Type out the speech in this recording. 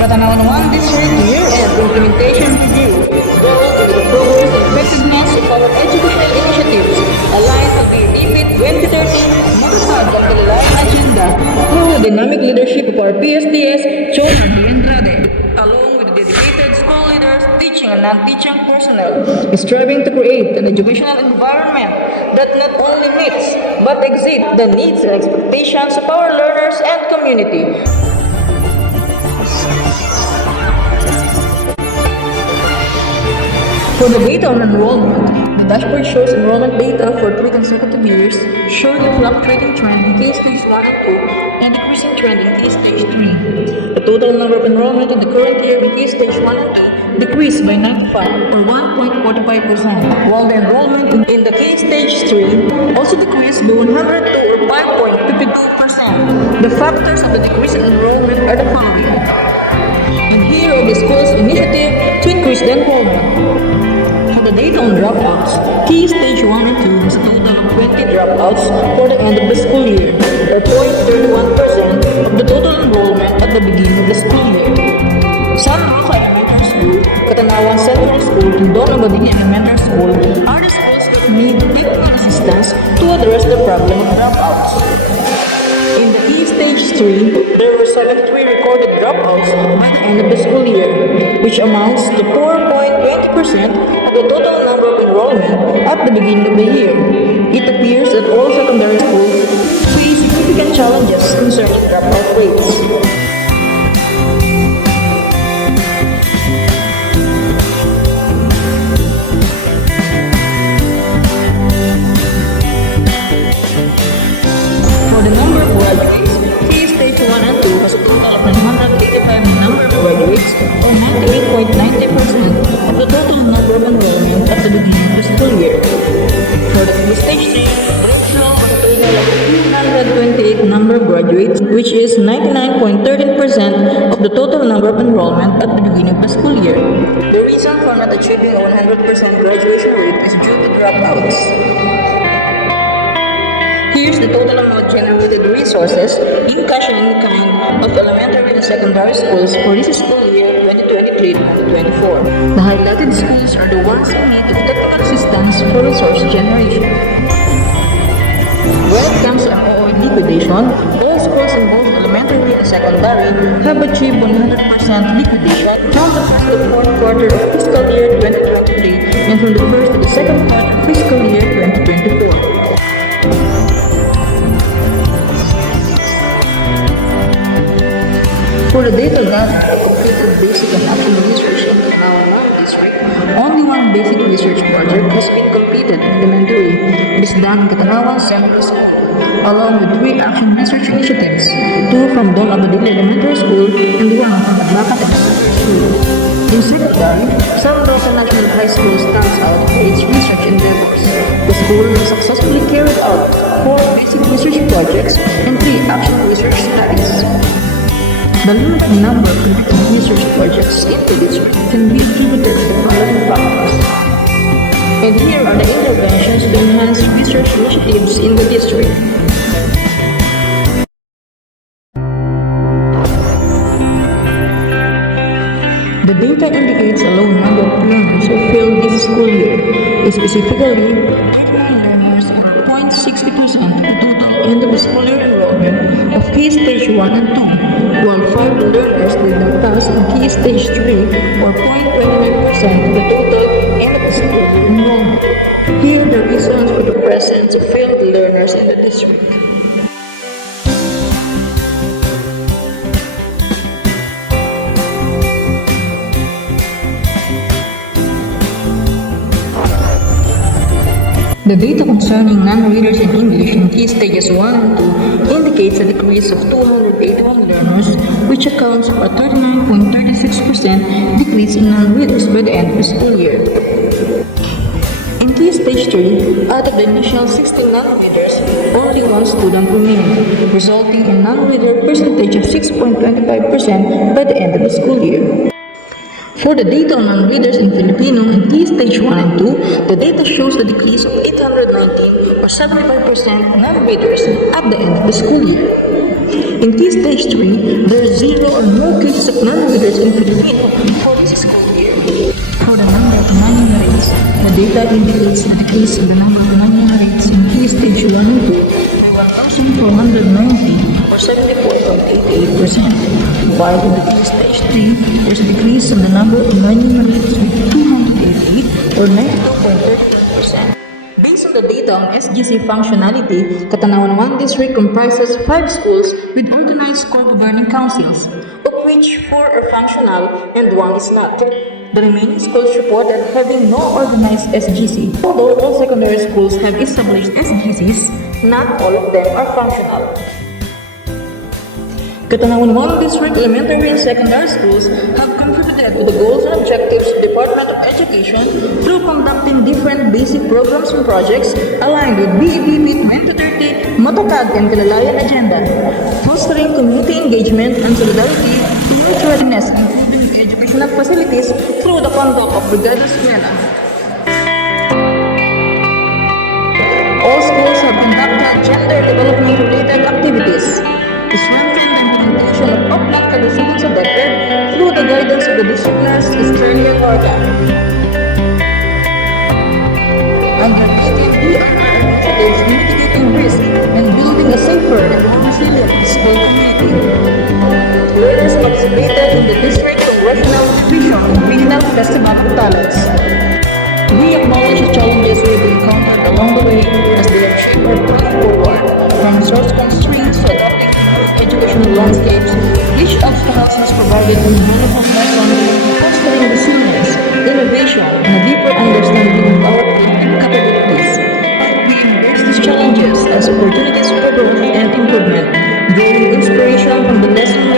Katanawan 1 District Year-End Implementation Review goes to improve the effectiveness of our educational initiatives aligned to the DPIT 2030 Magsad of the Line Agenda through the dynamic leadership of our PSDS, Chona D. Andrade, along with dedicated school leaders, teaching and non-teaching personnel, striving to create an educational environment that not only meets but exceeds the needs and expectations of our learners and community. For the data on enrollment, the dashboard shows enrollment data for 3 consecutive years, showing a fluctuating trend in Key Stage 1 and 2 and decreasing trend in Key Stage 3. The total number of enrollment in the current year in Key Stage 1 and 2 decreased by 95 or 1.45%, while the enrollment in the Key Stage 3 also decreased by 102 or 5.52%. The factors of the decrease in enrollment are the following. And here are the school's initiative to increase the enrollment. For the data on dropouts, Key Stage 1 and 2 has a total of 20 dropouts for the end of the school year, or 0.31% of the total enrollment at the beginning of the school year. San Rosa Elementary School, Katanawan Central School, and Don Abadini Elementary School are the schools that need technical assistance to address the problem of dropouts. In the Key Stage 3, there were 73 recorded dropouts by the end of the school year, which amounts to 4.20% of the total number of enrollment at the beginning of the year. It appears that all secondary schools face significant challenges concerning dropout rates. For the number of graduates, Key Stage 1 and 2 has a total of 985 number of graduates, or 98.90% of the total number of enrollment at the beginning of the school year. For the Key Stage 3, ratio was a total of 228 number of graduates, which is 99.13% of the total number of enrollment at the beginning of the school year. The reason for not achieving a 100% graduation rate is due to dropouts. Here's the total amount of generated resources in cash and in kind of elementary and secondary schools for this school year 2023-2024. The highlighted schools are the ones in need of technical assistance for resource generation. When it comes to MOE liquidation, all schools in both elementary and secondary have achieved 100% liquidation from the first to the fourth quarter of fiscal year 2023 and from the first to the second quarter of fiscal year 2024. For the data gathered for completed basic and actual research in the Katanawan district, only one basic research project has been completed in elementary. It is done in Katanawan Central School, along with 3 action research initiatives, 2 from Don Abadini Elementary School and 1 from Aglacan Elementary School. In secondary, San Rosa National High School stands out for its research endeavors. The school has successfully carried out 4 basic research projects and 3 action research studies. The limited number of completed research projects in the district can be attributed to the following factors. And here are the interventions to enhance research initiatives in the district. The data indicates a low number of learners who failed this school year, specifically 39 learners or 0.60% of the total end of the school year enrollment of Key Stage 1 and 2, while 5 learners did not pass in Key Stage 3 or 0.29% of the total end of the school year enrollment. Here are the reasons for the presence of failed learners in the district. The data concerning non-readers in English in Key Stages 1 and 2 indicates a decrease of 281 learners, which accounts for a 39.36% decrease in non-readers by the end of the school year. In Key Stage 3, out of the initial 16 non-readers, only 1 student remained, resulting in non-reader percentage of 6.25% by the end of the school year. For the data on non-readers in Filipino in Key Stage 1 and 2, the data shows a decrease of 819 or 75% non-readers at the end of the school year. In Key Stage 3, there are 0 or no cases of non-readers in Filipino for this school year. For the number of non-numerates, the data indicates a decrease in the number of non-numerates in Key Stage 1 and 2 by 1,490 or 74.88%, while in the Key Stage 3, there is a decrease in the number of non-numerates with 288 or 92.38%. Based on the data on SGC functionality, Katanawan 1 District comprises 5 schools with organized school governing councils, of which 4 are functional and 1 is not. The remaining schools reported having no organized SGC. Although all secondary schools have established SGCs, not all of them are functional. Katanawan 1 District elementary and secondary schools have contributed to the goals and objectives of the Department of Education through conducting different basic programs and projects aligned with BEPP 2030, Matokag and Kalalayan Agenda, fostering community engagement and solidarity, youth readiness, and improving educational facilities through the conduct of Brigada Eskwela. All schools have conducted gender development-related activities. To strengthen the implementation of upland kalusugan sa DepEd through the guidance of the disciplinary Australian organ. Under PTPRR initiatives mitigating risk and building a safer and more resilient school community. Learners participated in the district congressional division and regional festival of talents. We acknowledge the challenges we've encountered along the way as they have shaped our path forward, from resource constraints to adapting educational landscapes. Each obstacle has provided an valuable lesson, fostering resilience, innovation, and a deeper understanding of our collective capabilities. We embrace these challenges as opportunities for growth and improvement, drawing inspiration from the lessons